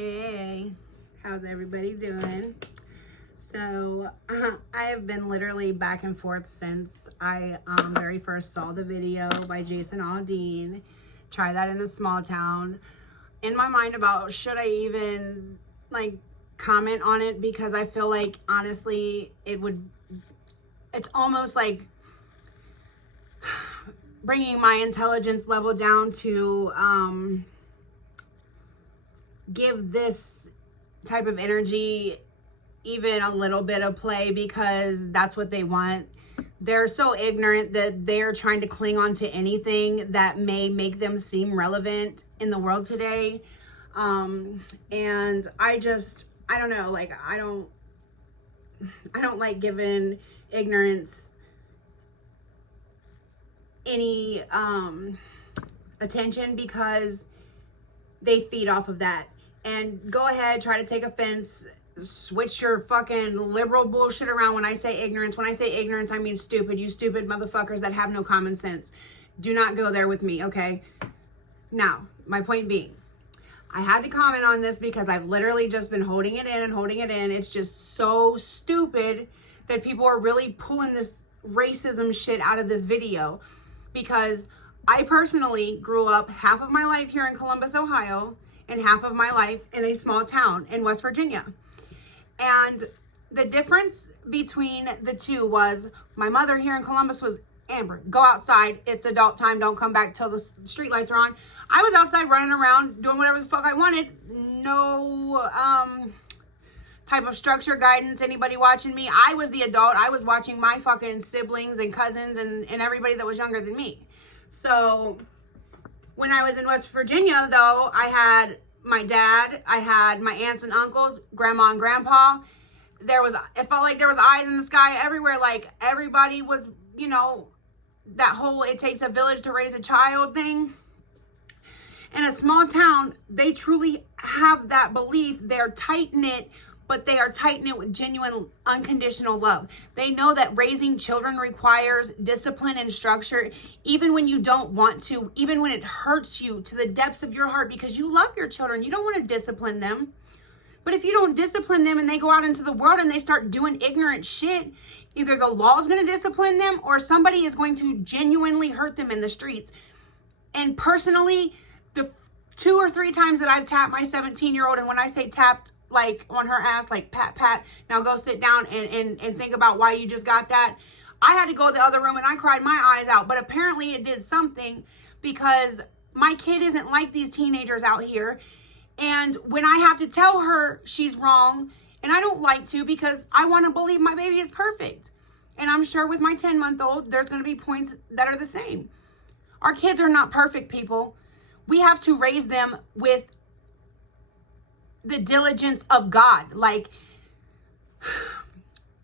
Hey, how's everybody doing? So I have been literally back and forth since I very first saw the video by Jason Aldean. Try that in a small town. In my mind about should I even like comment on it, because I feel like honestly it's almost like bringing my intelligence level down to give this type of energy even a little bit of play, because that's what they want. They're so ignorant that they're trying to cling on to anything that may make them seem relevant in the world today. And I don't know, like I don't like giving ignorance any attention, because they feed off of that. And go ahead, try to take offense, switch your fucking liberal bullshit around when I say ignorance. When I say ignorance, I mean stupid. You stupid motherfuckers that have no common sense. Do not go there with me, okay? Now, my point being, I had to comment on this because I've literally just been holding it in and holding it in. It's just so stupid that people are really pulling this racism shit out of this video, because I personally grew up half of my life here in Columbus, Ohio, and half of my life in a small town in West Virginia. And the difference between the two was my mother here in Columbus was, Amber, go outside. It's adult time. Don't come back till the street lights are on. I was outside running around doing whatever the fuck I wanted. No type of structure, guidance, anybody watching me. I was the adult. I was watching my fucking siblings and cousins and everybody that was younger than me. So when I was in West Virginia, though, I had my dad, I had my aunts and uncles, grandma and grandpa. It felt like there was eyes in the sky everywhere. Like everybody was, you know, that whole it takes a village to raise a child thing. In a small town, they truly have that belief. They're tight-knit, but they are tight-knit with genuine, unconditional love. They know that raising children requires discipline and structure, even when you don't want to, even when it hurts you to the depths of your heart, because you love your children. You don't want to discipline them. But if you don't discipline them and they go out into the world and they start doing ignorant shit, either the law is going to discipline them or somebody is going to genuinely hurt them in the streets. And personally, the 2 or 3 times that I've tapped my 17-year-old, and when I say tapped, like on her ass, like pat, pat, now go sit down and think about why you just got that. I had to go to the other room and I cried my eyes out, but apparently it did something, because my kid isn't like these teenagers out here. And when I have to tell her she's wrong, and I don't like to, because I want to believe my baby is perfect. And I'm sure with my 10-month-old, there's going to be points that are the same. Our kids are not perfect, people. We have to raise them with the diligence of God. Like,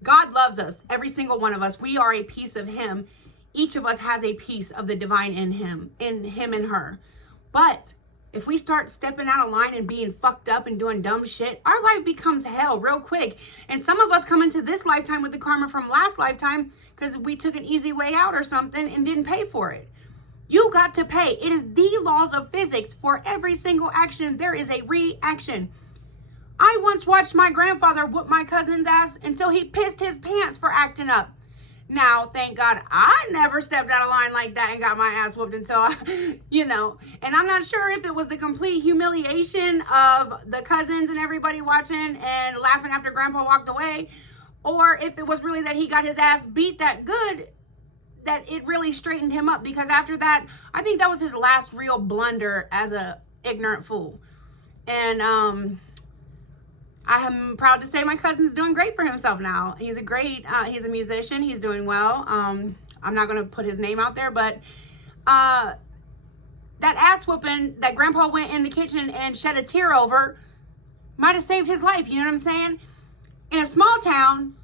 God loves us, every single one of us. We are a piece of him. Each of us has a piece of the divine in him and her. But if we start stepping out of line and being fucked up and doing dumb shit, our life becomes hell real quick. And some of us come into this lifetime with the karma from last lifetime because we took an easy way out or something and didn't pay for it. You got to pay. It is the laws of physics. For every single action, there is a reaction. I once watched my grandfather whoop my cousin's ass until he pissed his pants for acting up. Now, thank God, I never stepped out of line like that and got my ass whooped until and I'm not sure if it was the complete humiliation of the cousins and everybody watching and laughing after grandpa walked away, or if it was really that he got his ass beat that good that it really straightened him up, because after that, I think that was his last real blunder as a ignorant fool. And I am proud to say my cousin's doing great for himself now. He's a musician. He's doing well. I'm not going to put his name out there, but that ass whooping that grandpa went in the kitchen and shed a tear over might have saved his life. You know what I'm saying? In a small town,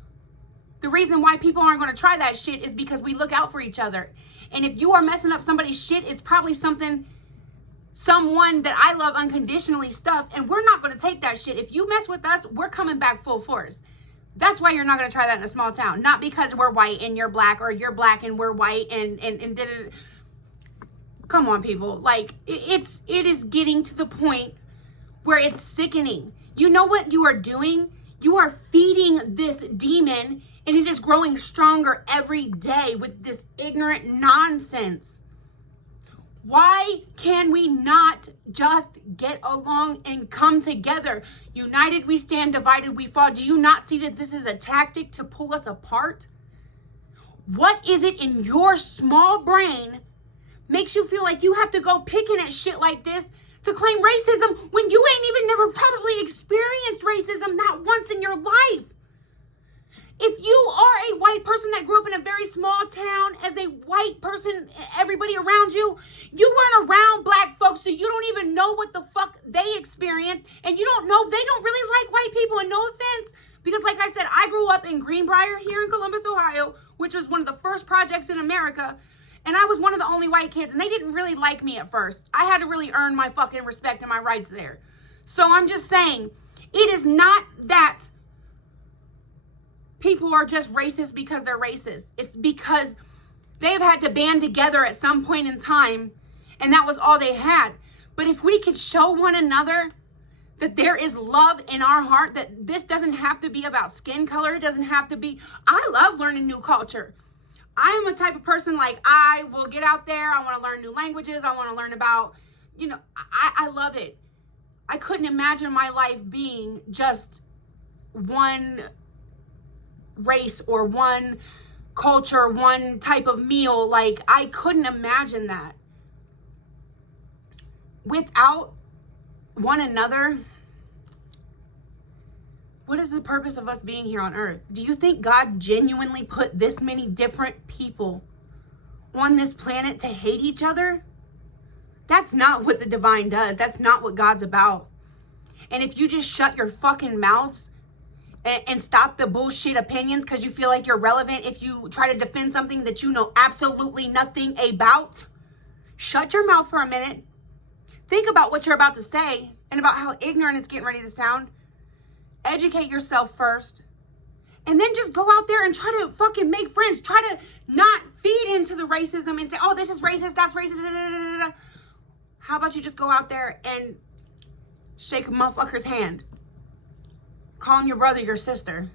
the reason why people aren't going to try that shit is because we look out for each other. And if you are messing up somebody's shit, it's probably someone that I love unconditionally stuff, and we're not going to take that shit. If you mess with us, we're coming back full force. That's why you're not going to try that in a small town. Not because we're white and you're black, or you're black and we're white and come on, people. Like, it is getting to the point where it's sickening. You know what you are doing? You are feeding this demon, and it is growing stronger every day with this ignorant nonsense. Why can we not just get along and come together? United we stand, divided we fall. Do you not see that this is a tactic to pull us apart? What is it in your small brain makes you feel like you have to go picking at shit like this to claim racism when you ain't even never probably experienced racism not once in your life? If you are a white person that grew up in a very small town, as a white person, everybody around you, you weren't around black folks, so you don't even know what the fuck they experienced, and you don't know, they don't really like white people, and no offense, because like I said, I grew up in Greenbrier here in Columbus, Ohio, which was one of the first projects in America, and I was one of the only white kids, and they didn't really like me at first. I had to really earn my fucking respect and my rights there. So I'm just saying, it is not that people are just racist because they're racist. It's because they've had to band together at some point in time, and that was all they had. But if we could show one another that there is love in our heart, that this doesn't have to be about skin color, it doesn't have to be, I love learning new culture. I am a type of person, like, I will get out there, I want to learn new languages, I want to learn about, you know, I love it. I couldn't imagine my life being just one race or one culture, one type of meal. Like, I couldn't imagine that. Without one another, what is the purpose of us being here on earth? Do you think God genuinely put this many different people on this planet to hate each other? That's not what the divine does. That's not what God's about. And if you just shut your fucking mouths and stop the bullshit opinions because you feel like you're relevant, if you try to defend something that you know absolutely nothing about, shut your mouth for a minute. Think about what you're about to say and about how ignorant it's getting ready to sound. Educate yourself first. And then just go out there and try to fucking make friends. Try to not feed into the racism and say, oh, this is racist, that's racist. Da, da, da, da. How about you just go out there and shake a motherfucker's hand? Call him your brother, your sister.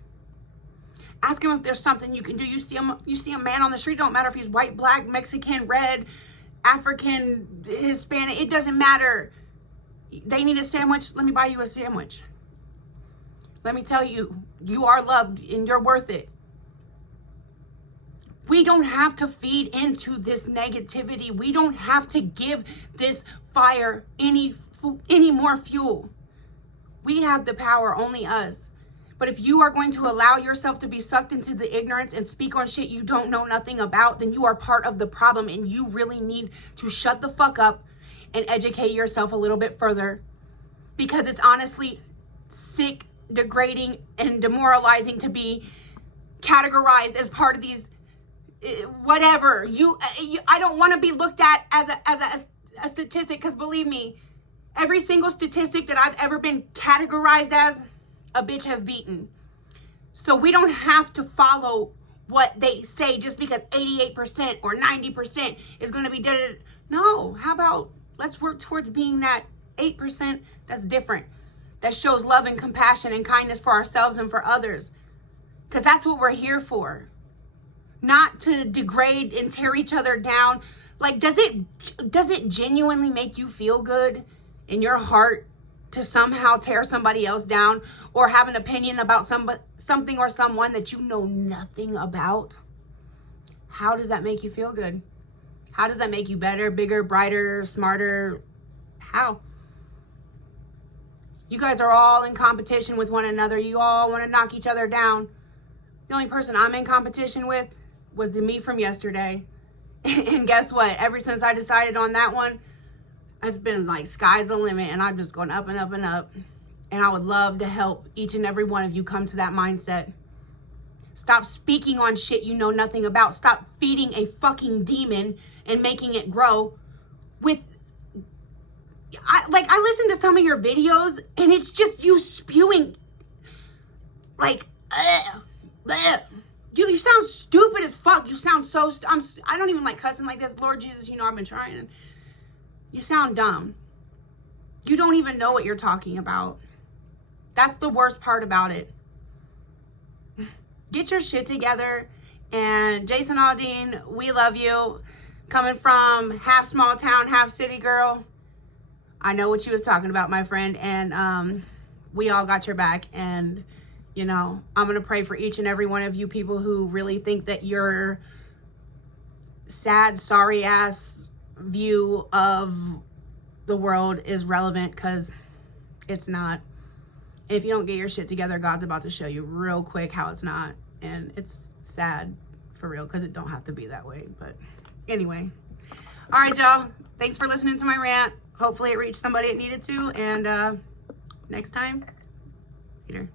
Ask him if there's something you can do. You see a man on the street, don't matter if he's white, black, Mexican, red, African, Hispanic, it doesn't matter. They need a sandwich, let me buy you a sandwich. Let me tell you, you are loved and you're worth it. We don't have to feed into this negativity. We don't have to give this fire any more fuel. We have the power, only us. But if you are going to allow yourself to be sucked into the ignorance and speak on shit you don't know nothing about, then you are part of the problem, and you really need to shut the fuck up and educate yourself a little bit further, because it's honestly sick, degrading, and demoralizing to be categorized as part of these whatever. I don't want to be looked at as a statistic, because believe me, every single statistic that I've ever been categorized as, a bitch has beaten. So we don't have to follow what they say just because 88% or 90% is going to be dead. No, how about let's work towards being that 8% that's different, that shows love and compassion and kindness for ourselves and for others. Because that's what we're here for. Not to degrade and tear each other down. Like, does it genuinely make you feel good in your heart to somehow tear somebody else down or have an opinion about something or someone that you know nothing about? How does that make you feel good? How does that make you better, bigger, brighter, smarter? How? You guys are all in competition with one another. You all want to knock each other down. The only person I'm in competition with was the me from yesterday. And guess what? Ever since I decided on that one, it's been like sky's the limit, and I'm just going up and up and up. And I would love to help each and every one of you come to that mindset. Stop speaking on shit you know nothing about. Stop feeding a fucking demon and making it grow with... I listen to some of your videos, and it's just you spewing like, you sound stupid as fuck. You sound so, I don't even like cussing like this. Lord Jesus, you know I've been trying. You sound dumb. You don't even know what you're talking about. That's the worst part about it. Get your shit together. And Jason Aldean, we love you. Coming from half small town, half city girl, I know what you was talking about, my friend. And we all got your back. And, you know, I'm going to pray for each and every one of you people who really think that your sad, sorry ass view of the world is relevant, because it's not. And if you don't get your shit together, God's about to show you real quick how it's not. And it's sad for real, because it don't have to be that way. But anyway, all right, y'all, thanks for listening to my rant. Hopefully it reached somebody it needed to. And next time, later.